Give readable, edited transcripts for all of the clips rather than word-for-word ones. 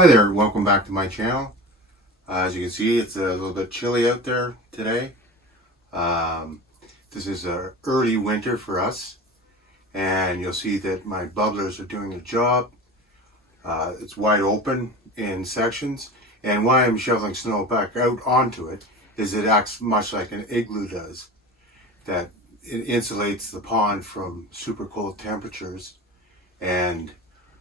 Hi there, welcome back to my channel. As you can see, it's a little bit chilly out there today. This is early winter for us, and you'll see that my bubblers are doing their job. It's wide open in sections, and why I'm shoveling snow back out onto it is it acts much like an igloo does. That it insulates the pond from super cold temperatures, and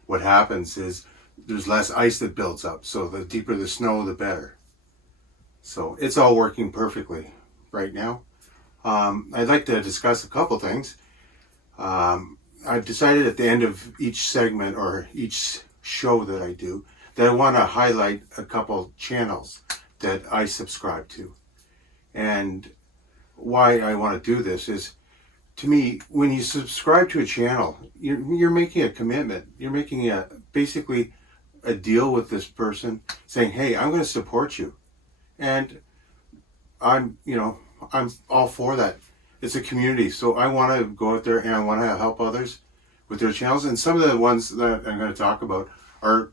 what happens is there's less ice that builds up, so the deeper the snow, the better. So it's all working perfectly right now. I'd like to discuss a couple things. I've decided at the end of each segment or each show that I do that I want to highlight a couple channels that I subscribe to. And why I want to do this is, to me, when you subscribe to a channel, you're making a commitment. You're making basically a deal with this person saying, hey, I'm going to support you. And I'm all for that. It's a community. So I want to go out there and I want to help others with their channels. And some of the ones that I'm going to talk about are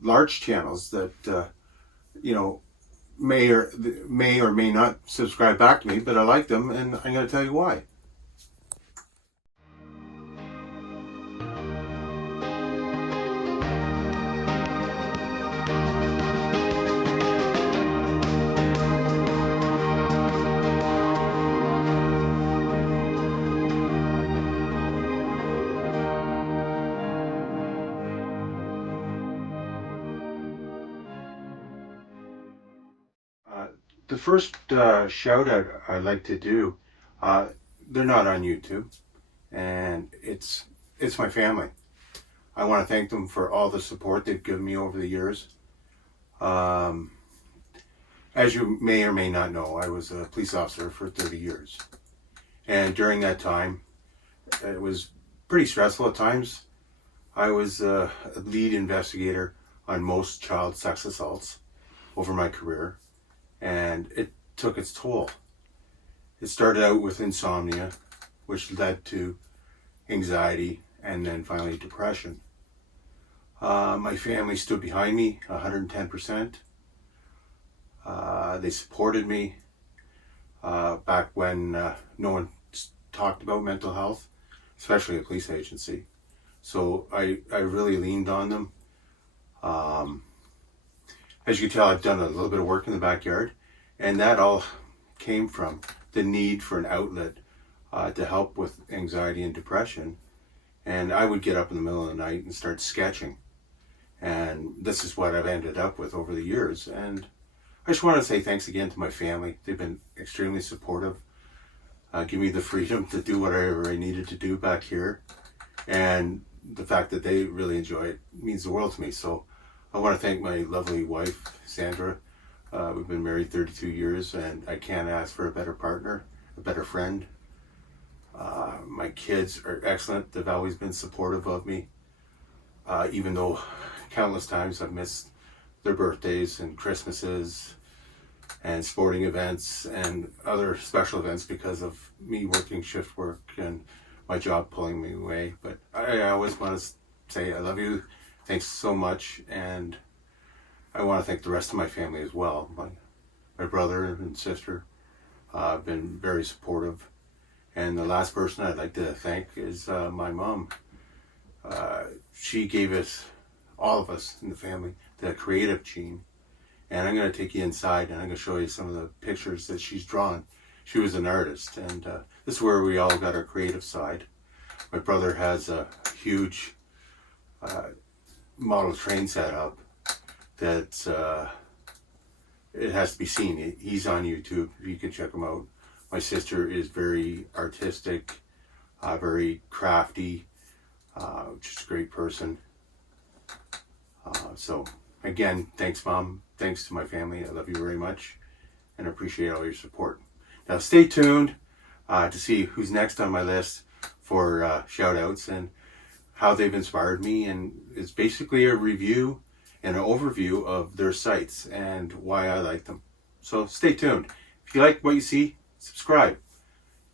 large channels that, may or may not subscribe back to me, but I like them and I'm going to tell you why. The first shout out I like to do, they're not on YouTube, and it's my family. I want to thank them for all the support they've given me over the years. Um, as you may or may not know, I was a police officer for 30 years. And during that time, it was pretty stressful at times. I was a lead investigator on most child sex assaults over my career, and it took its toll. It started out with insomnia, which led to anxiety, and then finally depression. My family stood behind me 110%. They supported me back when no one talked about mental health, especially a police agency. So I really leaned on them. As you can tell, I've done a little bit of work in the backyard, and that all came from the need for an outlet to help with anxiety and depression. And I would get up in the middle of the night and start sketching. And this is what I've ended up with over the years. And I just want to say thanks again to my family. They've been extremely supportive. Give me the freedom to do whatever I needed to do back here. And the fact that they really enjoy it means the world to me. So I want to thank my lovely wife, Sandra. We've been married 32 years, and I can't ask for a better partner, a better friend. My kids are excellent. They've always been supportive of me, even though countless times I've missed their birthdays and Christmases and sporting events and other special events because of me working shift work and my job pulling me away. But I always want to say I love you. Thanks so much. And I want to thank the rest of my family as well. My brother and sister have been very supportive. And the last person I'd like to thank is my mom. She gave us, all of us in the family, the creative gene. And I'm going to take you inside and I'm going to show you some of the pictures that she's drawn. She was an artist, and this is where we all got our creative side. My brother has a huge model train set up that it has to be seen. He's on YouTube. You can check him out. My sister is very artistic, very crafty, just a great person. So again, thanks, Mom. Thanks to my family. I love you very much and appreciate all your support. Now stay tuned to see who's next on my list for shout outs and how they've inspired me. And it's basically a review and an overview of their sites and why I like them. So stay tuned. If you like what you see, subscribe.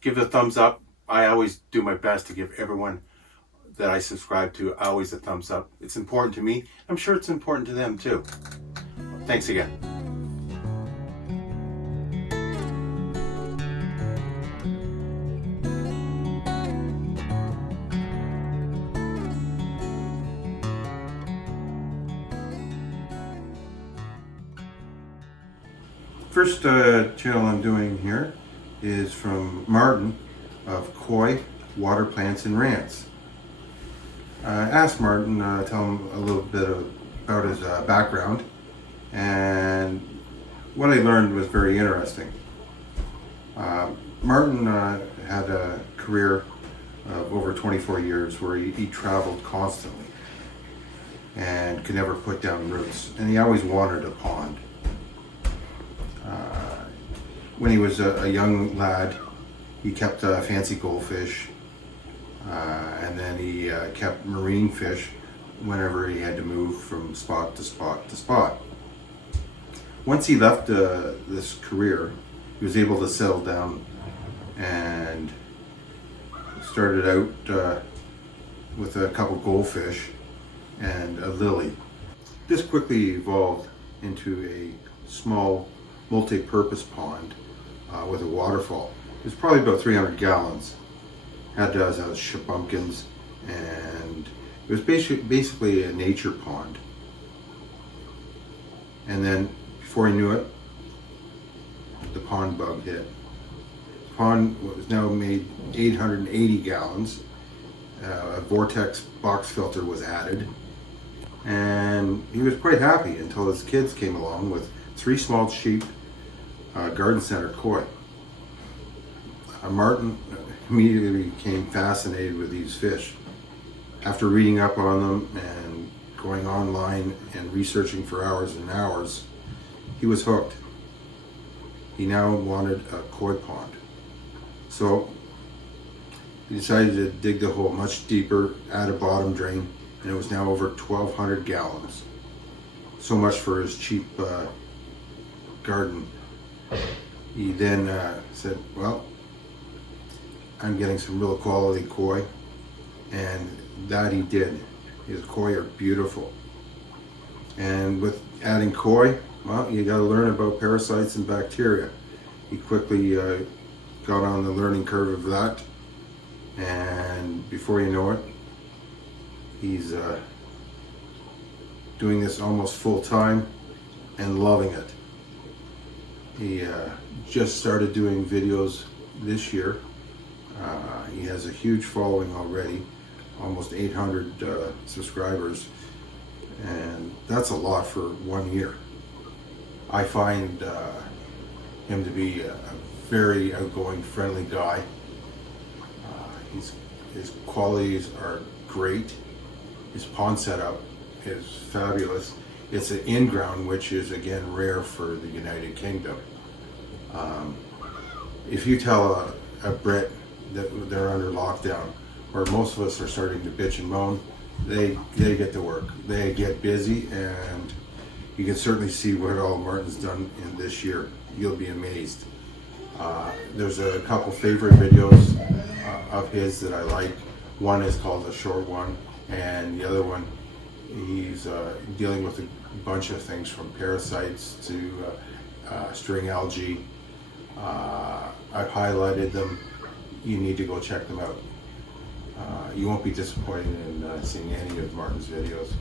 Give it a thumbs up. I always do my best to give everyone that I subscribe to, always a thumbs up. It's important to me. I'm sure it's important to them too. Thanks again. First channel I'm doing here is from Martin of Koi Water Plants and Rants. I asked Martin to tell him a little bit about his background, and what I learned was very interesting. Martin had a career of over 24 years where he traveled constantly and could never put down roots, and he always wanted a pond. When he was a young lad, he kept fancy goldfish, and then he kept marine fish whenever he had to move from spot to spot to spot. Once he left this career, he was able to settle down and started out with a couple goldfish and a lily. This quickly evolved into a small multi-purpose pond with a waterfall. It was probably about 300 gallons. Had pumpkins, and it was basically a nature pond. And then before he knew it, the pond bug hit. The pond was now made 880 gallons. A vortex box filter was added, and he was quite happy until his kids came along with 3 small sheep garden center koi. Martin immediately became fascinated with these fish. After reading up on them and going online and researching for hours and hours, he was hooked. He now wanted a koi pond. So he decided to dig the hole much deeper, add a bottom drain, and it was now over 1,200 gallons. So much for his cheap garden. He then said, well, I'm getting some real quality koi, and that he did. His koi are beautiful. And with adding koi, well, you got to learn about parasites and bacteria. He quickly got on the learning curve of that, and before you know it, he's doing this almost full time and loving it. He just started doing videos this year. He has a huge following already, almost 800 subscribers, and that's a lot for 1 year. I find him to be a very outgoing, friendly guy. His qualities are great. His pond setup is fabulous. It's an in-ground, which is again rare for the United Kingdom. If you tell a Brit that they're under lockdown, where most of us are starting to bitch and moan, they get to work. They get busy, and you can certainly see what all Martin's done in this year. You'll be amazed. There's a couple favorite videos of his that I like. One is called A Short One, and the other one, he's dealing with a bunch of things from parasites to string algae. I've highlighted them. You need to go check them out. You won't be disappointed in seeing any of Martin's videos.